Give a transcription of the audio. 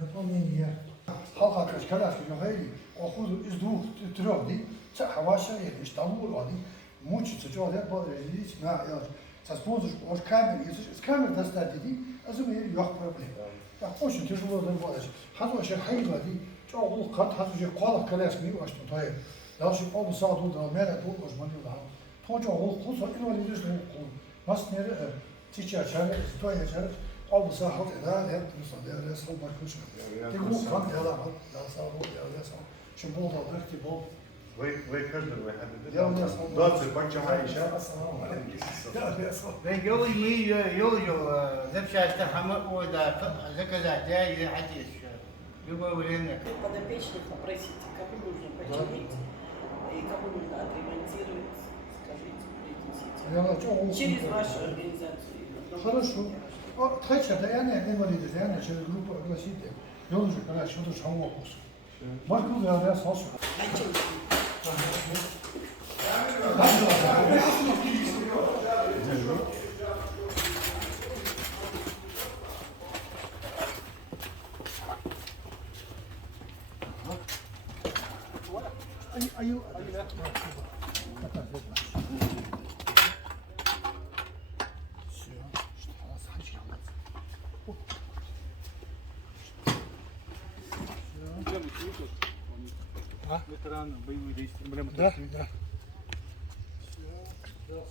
Дополнение. Халка коляски говорили, охоту из 2-3 дней, це хаваша є, там уроди, мучиться, чого я подивитися на, я спонсор, ось камер, з камер достати, а зуби є проблем. Так, очень тяжело заниматься. Хазу ще хайвади, чого кат хазу ще кола коляски не важно, то є. Дальше полу саду до мене тут ось манюла. То чого хусо інвалідиш не кул. Нас не тіча чаре, стоя чаре. Olsa halt eder, hep det er så bare kursen. Det går kan det da, da sa hun, ja det sa. Som både har vært i båt. Ви кажете, ви hadde Ja, det sa. Доці, почагаєш. Ja, det sa. Ben yolu запчасти хамода заказать, я и хотел еще. Любое время. Подопечных попросите, кому нужно починить и кому нужно отремонтировать, скажите, принесите. Через вашу организацию. Хорошо. Третье, да я не инвалиды, да я через группу огласите. Yol уже, когда что-то шагу опуск. Марку да я сосу. Ветераны, боевые действия. Да, да. Все.